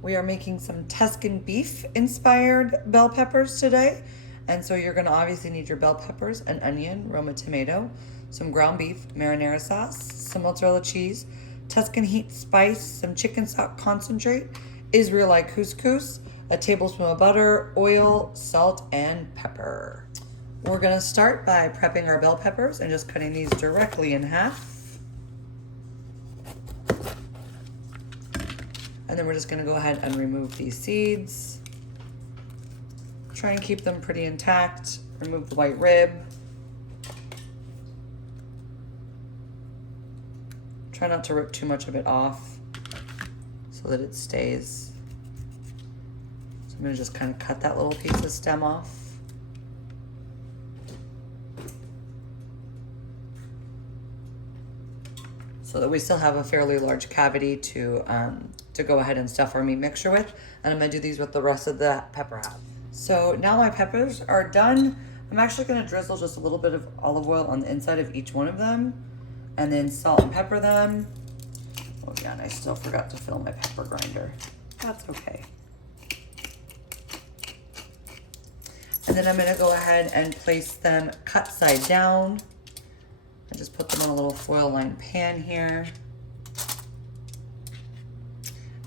We are making some Tuscan beef inspired bell peppers today. And so you're gonna obviously need your bell peppers, an onion, Roma tomato, some ground beef, marinara sauce, some mozzarella cheese, Tuscan heat spice, some chicken stock concentrate, Israeli couscous, a tablespoon of butter, oil, salt, and pepper. We're gonna start by prepping our bell peppers and just cutting these directly in half. And then we're just gonna go ahead and remove these seeds. Try and keep them pretty intact. Remove the white rib. Try not to rip too much of it off so that it stays. So I'm gonna just kind of cut that little piece of stem off. So that we still have a fairly large cavity to go ahead and stuff our meat mixture with. And I'm gonna do these with the rest of the pepper half. So now my peppers are done. I'm actually gonna drizzle just a little bit of olive oil on the inside of each one of them and then salt and pepper them. Oh yeah, and I still forgot to fill my pepper grinder. That's okay. And then I'm gonna go ahead and place them cut side down. I just put them in a little foil lined pan here.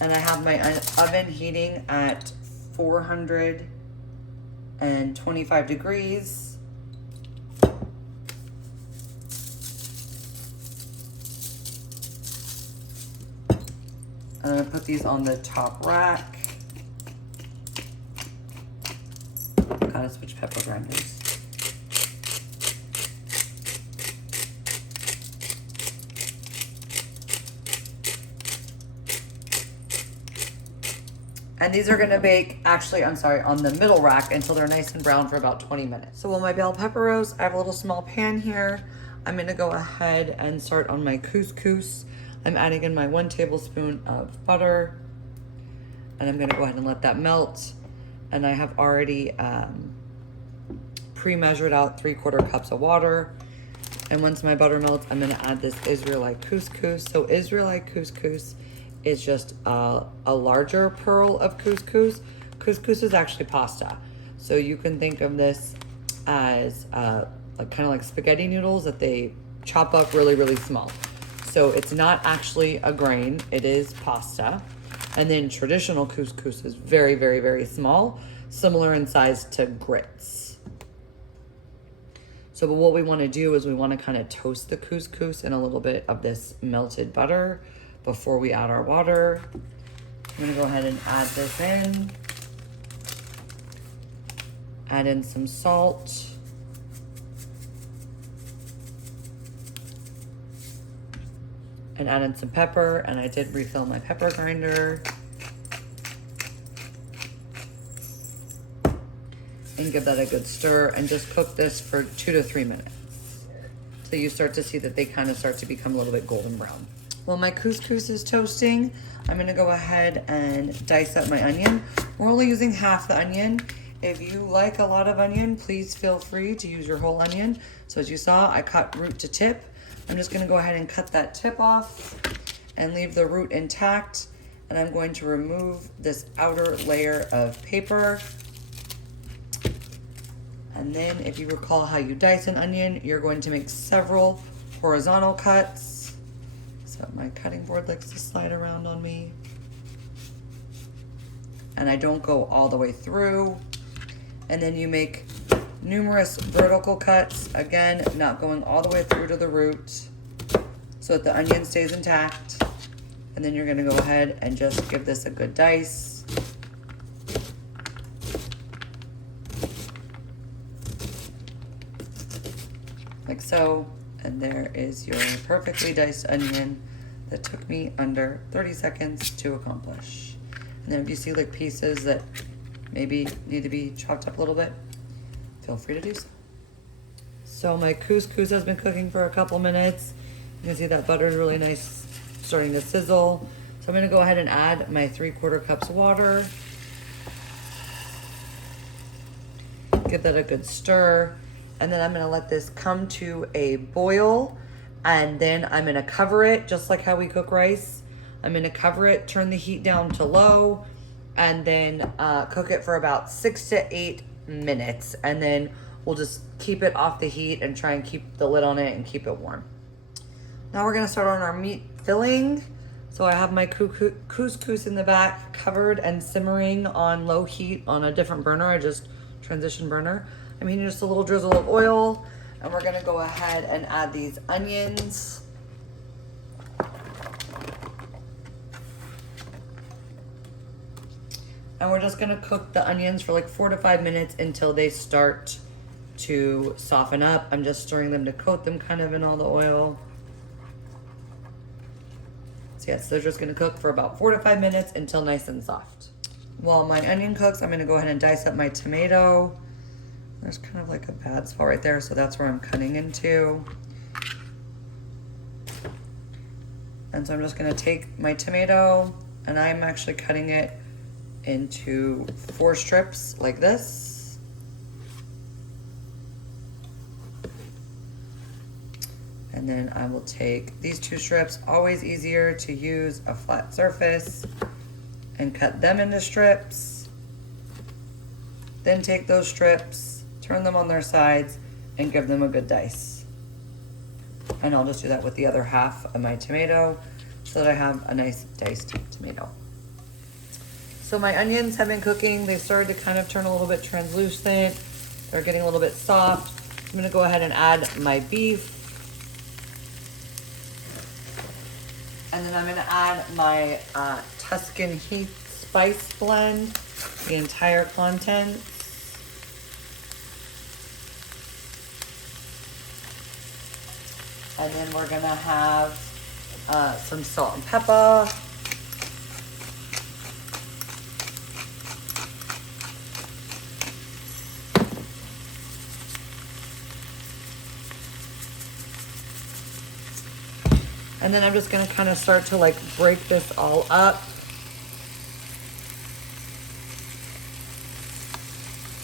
And I have my oven heating at 425 degrees. And I'm gonna put these on the top rack. Gotta switch pepper grinders. And these are gonna bake, actually, I'm sorry, on the middle rack until they're nice and brown for about 20 minutes. So while my bell pepper roast, I have a little small pan here. I'm gonna go ahead and start on my couscous. I'm adding in my 1 tablespoon of butter. And I'm gonna go ahead and let that melt. And I have already pre-measured out 3/4 cups of water. And once my butter melts, I'm gonna add this Israeli couscous. So Israeli couscous is just a larger pearl of couscous. Couscous is actually pasta. So you can think of this as kind of like spaghetti noodles that they chop up really, really small. So it's not actually a grain, it is pasta. And then traditional couscous is very, very, very small, similar in size to grits. So but what we wanna do is we wanna kind of toast the couscous in a little bit of this melted butter before we add our water. I'm gonna go ahead and add this in. Add in some salt. And add in some pepper, and I did refill my pepper grinder. And give that a good stir and just cook this for 2 to 3 minutes. So you start to see that they kind of start to become a little bit golden brown. While my couscous is toasting, I'm gonna go ahead and dice up my onion. We're only using half the onion. If you like a lot of onion, please feel free to use your whole onion. So as you saw, I cut root to tip. I'm just gonna go ahead and cut that tip off and leave the root intact. And I'm going to remove this outer layer of paper. And then if you recall how you dice an onion, you're going to make several horizontal cuts. So my cutting board likes to slide around on me. And I don't go all the way through. And then you make numerous vertical cuts, again, not going all the way through to the root so that the onion stays intact. And then you're gonna go ahead and just give this a good dice. Like so. And there is your perfectly diced onion that took me under 30 seconds to accomplish. And then if you see like pieces that maybe need to be chopped up a little bit, feel free to do so. So my couscous has been cooking for a couple minutes. You can see that butter is really nice, starting to sizzle. So I'm gonna go ahead and add my 3/4 cups of water. Give that a good stir. And then I'm gonna let this come to a boil, and then I'm gonna cover it just like how we cook rice. I'm gonna cover it, turn the heat down to low, and then cook it for about 6 to 8 minutes. And then we'll just keep it off the heat and try and keep the lid on it and keep it warm. Now we're gonna start on our meat filling. So I have my couscous in the back covered and simmering on low heat on a different burner. I just transition burner. I'm heating just a little drizzle of oil, and we're gonna go ahead and add these onions. And we're just gonna cook the onions for like 4 to 5 minutes until they start to soften up. I'm just stirring them to coat them kind of in all the oil. So yes, they're just gonna cook for about 4 to 5 minutes until nice and soft. While my onion cooks, I'm gonna go ahead and dice up my tomato. There's kind of like a bad spot right there, so that's where I'm cutting into. And so I'm just gonna take my tomato, and I'm actually cutting it into 4 strips like this. And then I will take these 2 strips, always easier to use a flat surface, and cut them into strips. Then take those strips, turn them on their sides, and give them a good dice. And I'll just do that with the other half of my tomato so that I have a nice diced tomato. So my onions have been cooking. They started to kind of turn a little bit translucent. They're getting a little bit soft. I'm gonna go ahead and add my beef. And then I'm gonna add my Tuscan heat spice blend, the entire contents. And then we're gonna have some salt and pepper. And then I'm just gonna kind of start to like break this all up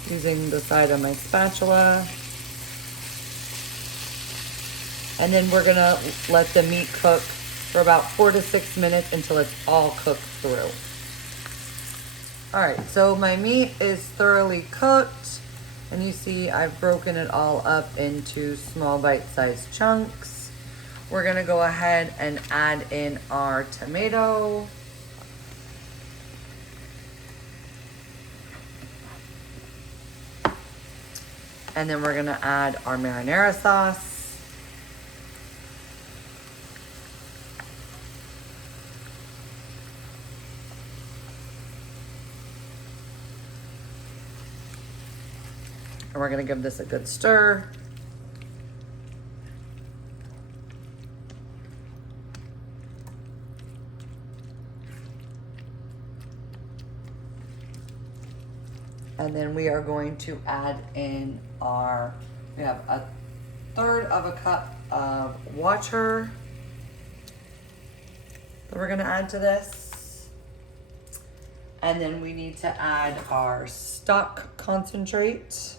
using the side of my spatula. And then we're gonna let the meat cook for about 4 to 6 minutes until it's all cooked through. All right, so my meat is thoroughly cooked, and you see I've broken it all up into small bite-sized chunks. We're gonna go ahead and add in our tomato. And then we're gonna add our marinara sauce. And we're gonna give this a good stir. And then we are going to add in we have 1/3 of a cup of water that we're gonna add to this. And then we need to add our stock concentrate.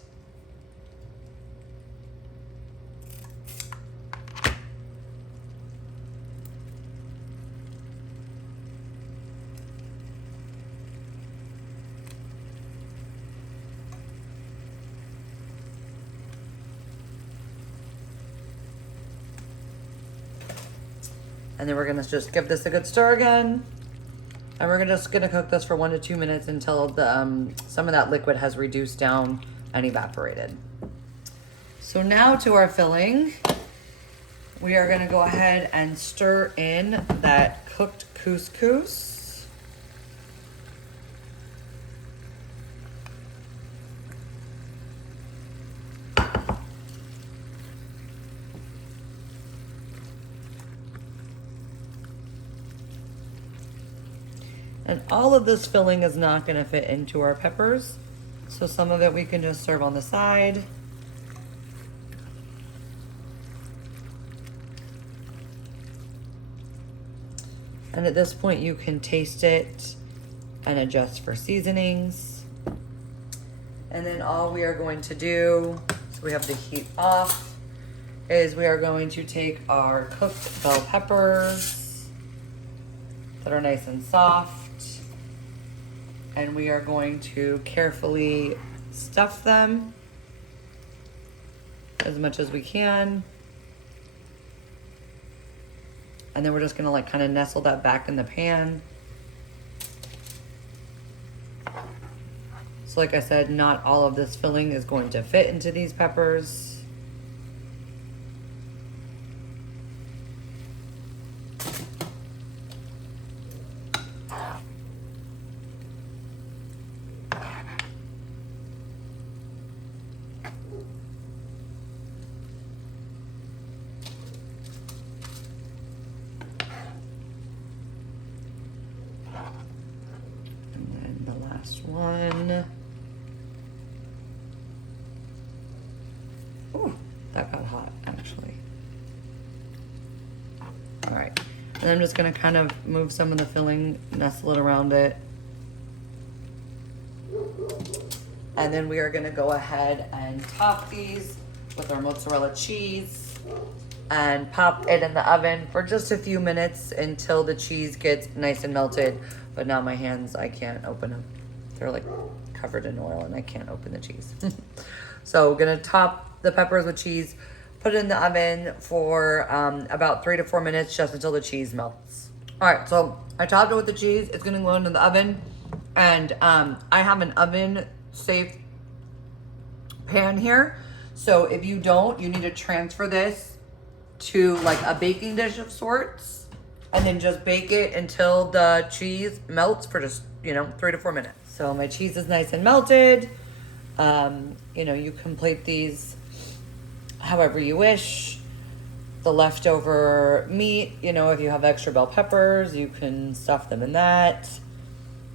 And then we're gonna just give this a good stir again. And we're just gonna cook this for 1 to 2 minutes until some of that liquid has reduced down and evaporated. So now to our filling. We are gonna go ahead and stir in that cooked couscous. And all of this filling is not gonna fit into our peppers. So some of it we can just serve on the side. And at this point you can taste it and adjust for seasonings. And then all we are going to do, so we have the heat off, is we are going to take our cooked bell peppers that are nice and soft. And we are going to carefully stuff them as much as we can. And then we're just gonna like kind of nestle that back in the pan. So like I said, not all of this filling is going to fit into these peppers. One. Oh, that got hot actually. All right, and I'm just gonna kind of move some of the filling, nestle it around it. And then we are gonna go ahead and top these with our mozzarella cheese and pop it in the oven for just a few minutes until the cheese gets nice and melted. But now my hands, I can't open them. They're like covered in oil and I can't open the cheese. So we're gonna top the peppers with cheese, put it in the oven for about 3 to 4 minutes, just until the cheese melts. All right, so I topped it with the cheese. It's gonna go into the oven. And I have an oven safe pan here. So if you don't, you need to transfer this to like a baking dish of sorts and then just bake it until the cheese melts for just, 3 to 4 minutes. So my cheese is nice and melted. You can plate these however you wish. The leftover meat, if you have extra bell peppers, you can stuff them in that.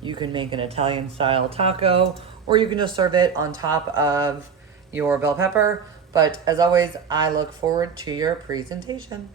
You can make an Italian style taco, or you can just serve it on top of your bell pepper. But as always, I look forward to your presentation.